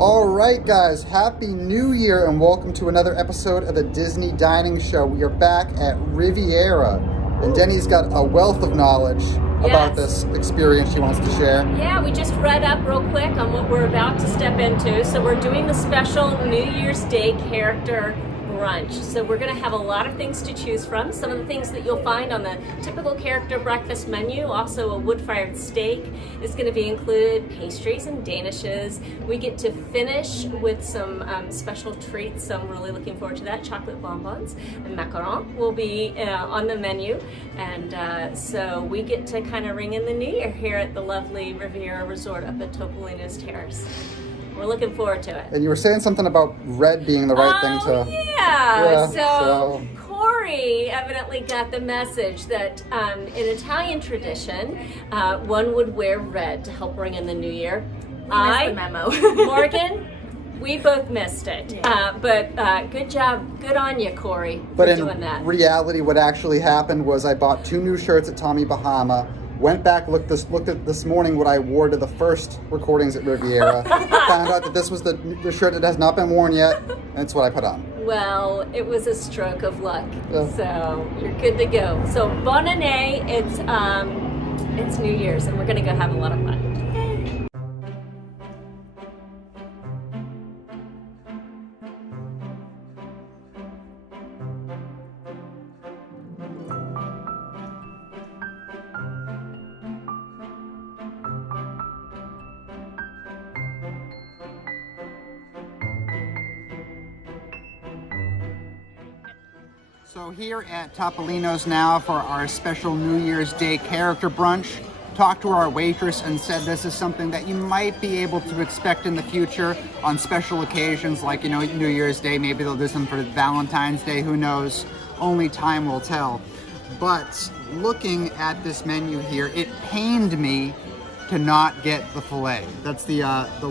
All right, guys, Happy New Year and welcome to another episode of the Disney Dining Show. We are back at Riviera, and Denny's got a wealth of knowledge about this experience she wants to share. Yeah, we just read up real quick on what we're about to step into. So we're doing the special New Year's Day character brunch. So we're going to have a lot of things to choose from. Some of the things that you'll find on the typical character breakfast menu, also a wood-fired steak is going to be included, pastries and danishes. We get to finish with some special treats, so I'm really looking forward to that. Chocolate bonbons and macaroons will be on the menu, and so we get to kind of ring in the new year here at the lovely Riviera Resort up at Topolino's Terrace. We're looking forward to it. And you were saying something about red being the right thing to... Yeah. So Corey evidently got the message that in Italian tradition, one would wear red to help bring in the new year. I missed the memo. Morgan, we both missed it. Yeah. But good job. Good on you, Corey, for But doing that. in reality, what actually happened was I bought 2 new shirts at Tommy Bahama, went back, looked at this morning what I wore to the first recordings at Riviera, found out that this was the shirt that has not been worn yet, and it's what I put on. Well, it was a stroke of luck, Yeah. so you're good to go. So bonne année, it's New Year's, and we're gonna go have a lot of fun. So here at Topolino's now for our special New Year's Day character brunch. Talked to our waitress and said this is something that you might be able to expect in the future on special occasions like, you know, New Year's Day. Maybe they'll do something for Valentine's Day, who knows? Only time will tell. But looking at this menu here, it pained me to not get the filet. That's the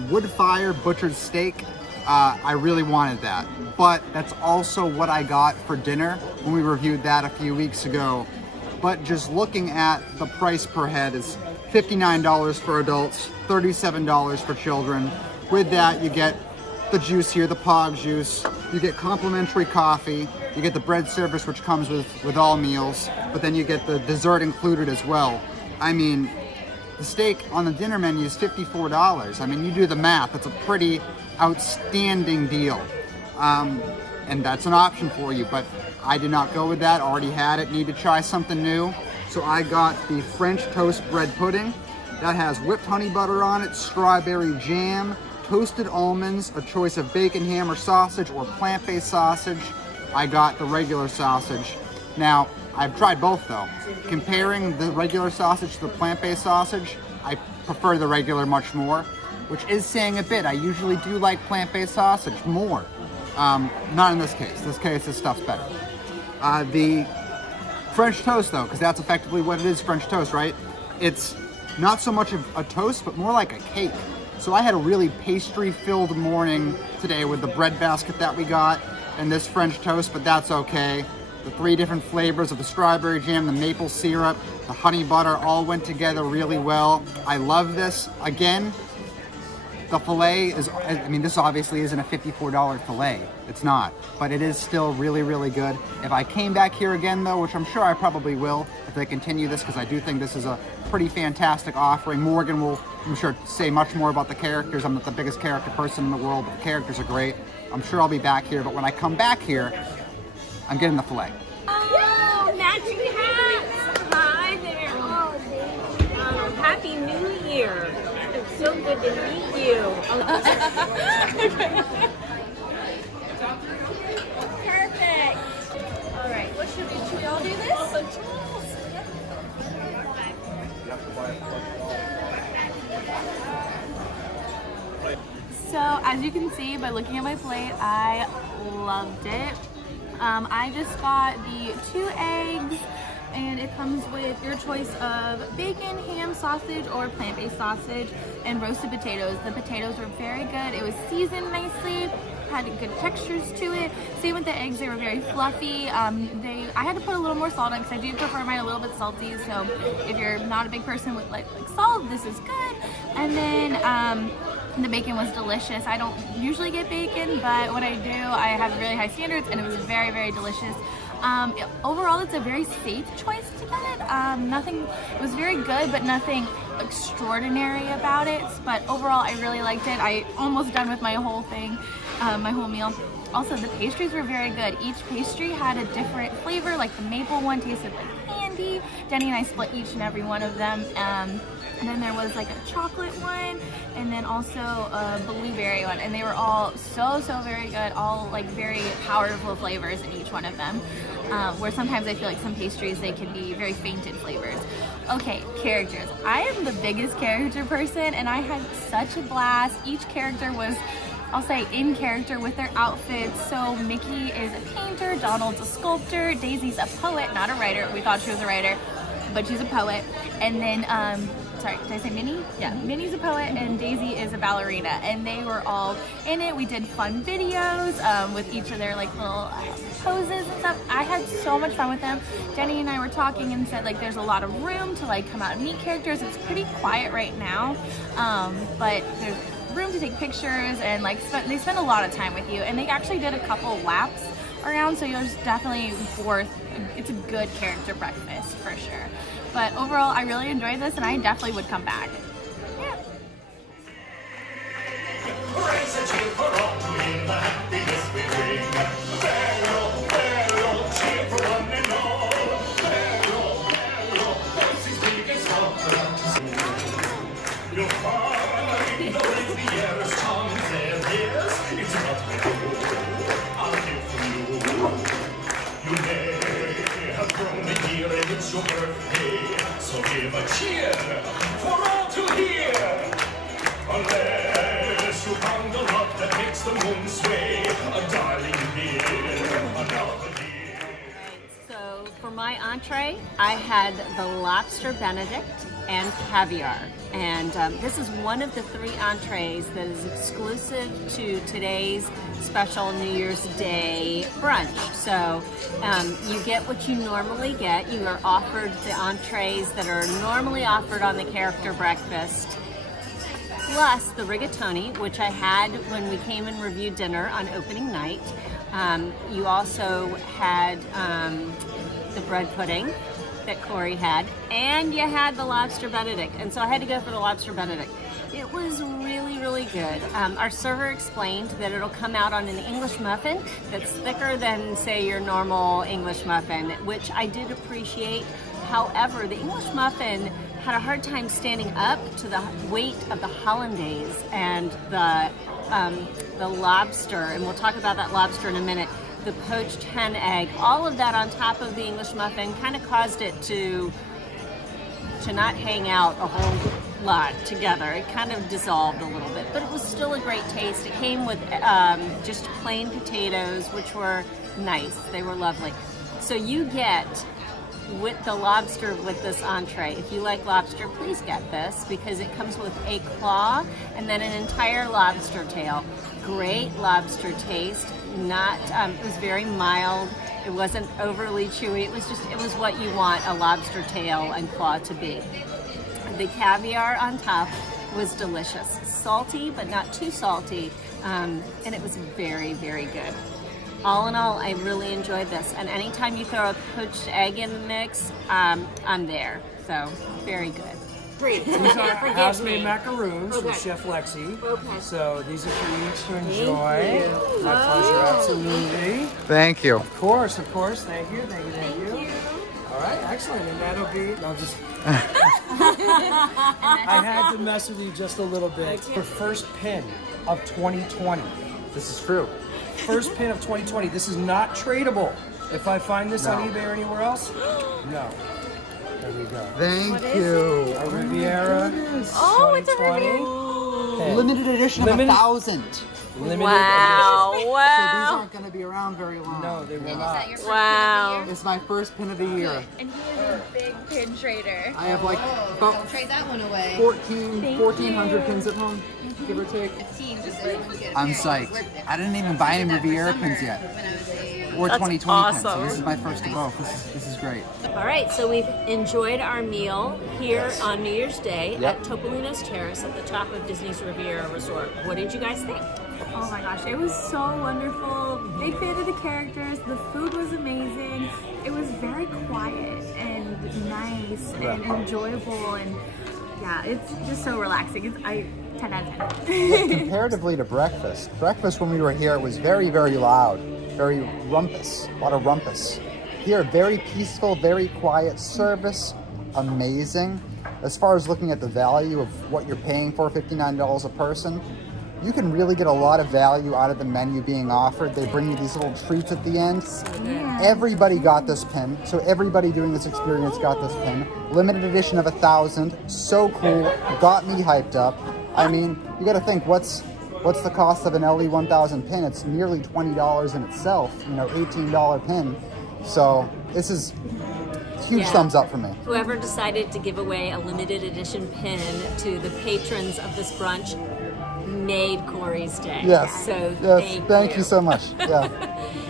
wood-fire butchered steak. I really wanted that, but that's also what I got for dinner when we reviewed that a few weeks ago. But just looking at the price per head is $59 for adults, $37 for children. With that, you get the juice here, the Pog juice. You get complimentary coffee. You get the bread service, which comes with all meals, but then you get the dessert included as well. I mean, the steak on the dinner menu is $54. I mean, you do the math, it's a pretty outstanding deal. And that's an option for you, but I did not go with that, already had it, need to try something new. So I got the French toast bread pudding. That has whipped honey butter on it, strawberry jam, toasted almonds, a choice of bacon, ham, or sausage, or plant-based sausage. I got the regular sausage. Now, I've tried both though. Comparing the regular sausage to the plant-based sausage, I prefer the regular much more, which is saying a bit. I usually do like plant-based sausage more. Not in this case. This case, this stuff's better. The French toast though, because that's effectively what it is, French toast, right? It's not so much of a toast, but more like a cake. So I had a really pastry-filled morning today with the bread basket that we got and this French toast, but that's okay. The 3 different flavors of the strawberry jam, the maple syrup, the honey butter all went together really well. I love this. Again, the filet is, I mean, this obviously isn't a $54 filet. It's not, but it is still really, really good. If I came back here again though, which I'm sure I probably will if they continue this, because I do think this is a pretty fantastic offering. Morgan will, I'm sure, say much more about the characters. I'm not the biggest character person in the world, but the characters are great. I'm sure I'll be back here, but when I come back here, I'm getting the filet. Oh, matching hats! Hi there. Oh, Happy New Year. It's so good to meet you. Perfect. All right, what should we all do this? So as you can see by looking at my plate, I loved it. I just got the 2 eggs, and it comes with your choice of bacon, ham, sausage, or plant-based sausage, and roasted potatoes. The potatoes were very good. It was seasoned nicely, had good textures to it. Same with the eggs, they were very fluffy. I had to put a little more salt on because I do prefer mine a little bit salty, so if you're not a big person with like salt, this is good. And then The bacon was delicious. I don't usually get bacon, but when I do, I have really high standards, and it was very, very delicious. Overall, it's a very safe choice to get. It was very good, but nothing extraordinary about it. But overall, I really liked it. I almost done with my whole thing, my whole meal. Also, the pastries were very good. Each pastry had a different flavor, like the maple one tasted like candy. Denny and I split each and every one of them. And then there was like a chocolate one, and then also a blueberry one, and they were all so very good, all like very powerful flavors in each one of them, where sometimes I feel like some pastries, they can be very faint in flavors. Okay, characters. I am the biggest character person, and I had such a blast. Each character was, I'll say, in character with their outfits. So Mickey is a painter, Donald's a sculptor, Daisy's a poet, not a writer. We thought she was a writer, but she's a poet. And then, sorry, did I say Minnie? Yeah, Minnie's a poet and Daisy is a ballerina, and they were all in it. We did fun videos with each of their like little poses and stuff. I had so much fun with them. Denny and I were talking and said like there's a lot of room to like come out and meet characters. It's pretty quiet right now, but there's room to take pictures, and like they spend a lot of time with you, and they actually did a couple laps around, so you're just definitely it's a good character breakfast for sure. But overall, I really enjoyed this, and I definitely would come back. Yeah. It's your birthday, so give a cheer for all to hear. Unless you found the love that makes the moon sway, a darling dear, another dear. So for my entree, I had the lobster Benedict and caviar. And this is one of the 3 entrees that is exclusive to today's special New Year's Day brunch. So you get what you normally get. You are offered the entrees that are normally offered on the character breakfast, plus the rigatoni, which I had when we came and reviewed dinner on opening night. You also had the bread pudding that Corey had, and you had the lobster Benedict, and so I had to go for the lobster Benedict. It was really good. Our server explained that it'll come out on an English muffin that's thicker than, say, your normal English muffin, which I did appreciate. However, the English muffin had a hard time standing up to the weight of the hollandaise and the lobster, and we'll talk about that lobster in a minute. The poached hen egg, all of that on top of the English muffin kind of caused it to not hang out a whole lot together. It kind of dissolved a little bit, but it was still a great taste. It came with just plain potatoes, which were nice. They were lovely. So you get with the lobster with this entree. If you like lobster, please get this, because it comes with a claw and then an entire lobster tail. Great lobster taste. It was very mild. It wasn't overly chewy. It was what you want a lobster tail and claw to be. The caviar on top was delicious. Salty, but not too salty. And it was very good. All in all, I really enjoyed this. And anytime you throw a poached egg in the mix, I'm there. So, very good. Great. These are house-made macaroons from Chef Lexi. Okay. So these are for you to enjoy. My pleasure, absolutely. Thank you. Of course. Thank you. All right, excellent. And that'll be. I'll just. I had to mess with you just a little bit. The first pin of 2020. This is true. First pin of 2020. This is not tradable. If I find this on No. eBay or anywhere else, no. There we go. Thank you. A Riviera. Oh, it's a 2020 Riviera. pin. Limited edition of Limited- 1,000. Limited Wow, So these wow, aren't going to be around very long. edition. No, they will not. wow. It's my first pin of the year. And he is a big pin trader. I have like about Trade that one away. 1,400 pins at home, give or take. I'm psyched. I didn't even buy any Riviera pins yet. Or That's 2020 pins. So awesome. this is my first of both. This is great. All right, so we've enjoyed our meal here on New Year's Day at Topolino's Terrace at the top of Disney's Riviera Resort. What did you guys think? Oh my gosh, it was so wonderful. Big fan of the characters. The food was amazing. It was very quiet and nice and enjoyable, and yeah, it's just so relaxing. It's 10 out of 10. Comparatively to breakfast when we were here, it was very, very loud, very rumpus, a lot of rumpus. Here, very peaceful, very quiet. Service, amazing. As far as looking at the value of what you're paying for, $59 a person, you can really get a lot of value out of the menu being offered. They bring you these little treats at the end. Everybody got this pin, so everybody doing this experience got this pin. Limited edition of 1,000, so cool, got me hyped up. I mean, you got to think, what's the cost of an LE 1000 pin? It's nearly $20 in itself, $18 pin. So this is huge thumbs up for me. Whoever decided to give away a limited edition pin to the patrons of this brunch made Corey's day. Yes. So yes. Thank you so much. Yeah.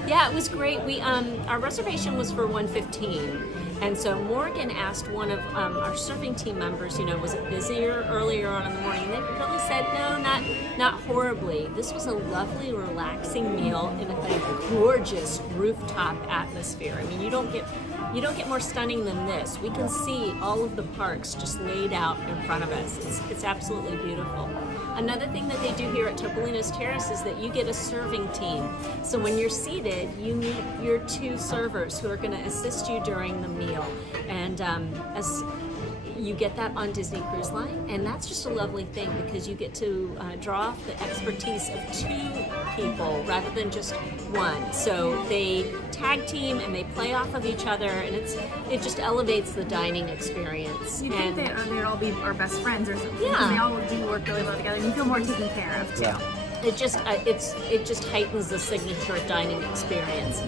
Yeah, it was great. We our reservation was for 1:15. And so Morgan asked one of our serving team members, was it busier earlier on in the morning? And they really said, no, not horribly. This was a lovely, relaxing meal in a gorgeous rooftop atmosphere. I mean, you don't get more stunning than this. We can see all of the parks just laid out in front of us. It's absolutely beautiful. Another thing that they do here at Topolino's Terrace is that you get a serving team. So when you're seated, you meet your two servers who are going to assist you during the meal. And as you get that on Disney Cruise Line, and that's just a lovely thing because you get to draw off the expertise of two people rather than just one. So they tag team and they play off of each other, and it just elevates the dining experience. You'd think they'd all be our best friends or something. Yeah. They all do work really well together. You feel more taken care of too. Yeah. It just heightens the signature dining experience.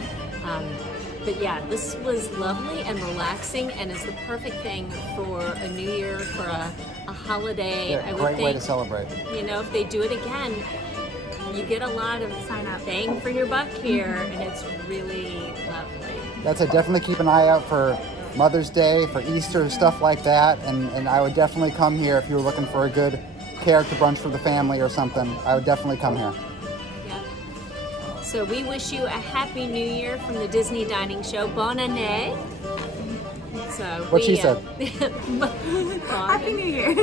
But yeah, this was lovely and relaxing, and is the perfect thing for a New Year, for a holiday. Yeah, I would great think, way to celebrate. if they do it again, you get a lot of bang for your buck here, and it's really lovely. That's it. Definitely keep an eye out for Mother's Day, for Easter, stuff like that. And I would definitely come here if you were looking for a good character brunch for the family or something. I would definitely come here. Yeah. So we wish you a happy New Year from the Disney Dining Show. Bonne année. So What she said. Happy New Year.